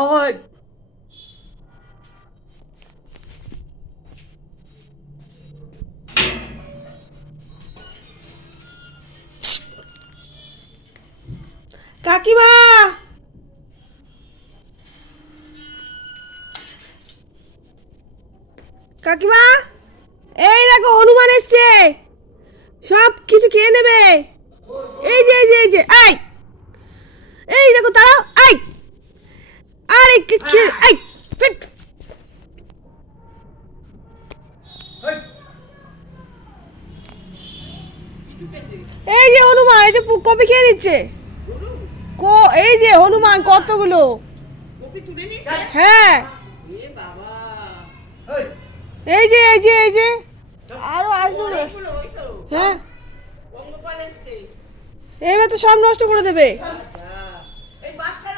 ওই কাকিমা, কাকিমা, এই দেখো হনুমান এসছে, সব কিছু খেয়ে নেবে। এই যে এই যে এই যে এই এই দেখো তারা, এই আরে এই ফিট। এই যে হনুমান, এই যে কপি খেয়ে নিচ্ছে। এই যে হনুমান কতগুলো। হ্যাঁ, এই যে এই যে এই যে আরো আসবো রে। হ্যাঁ, এবার তো সব নষ্ট করে দেবে।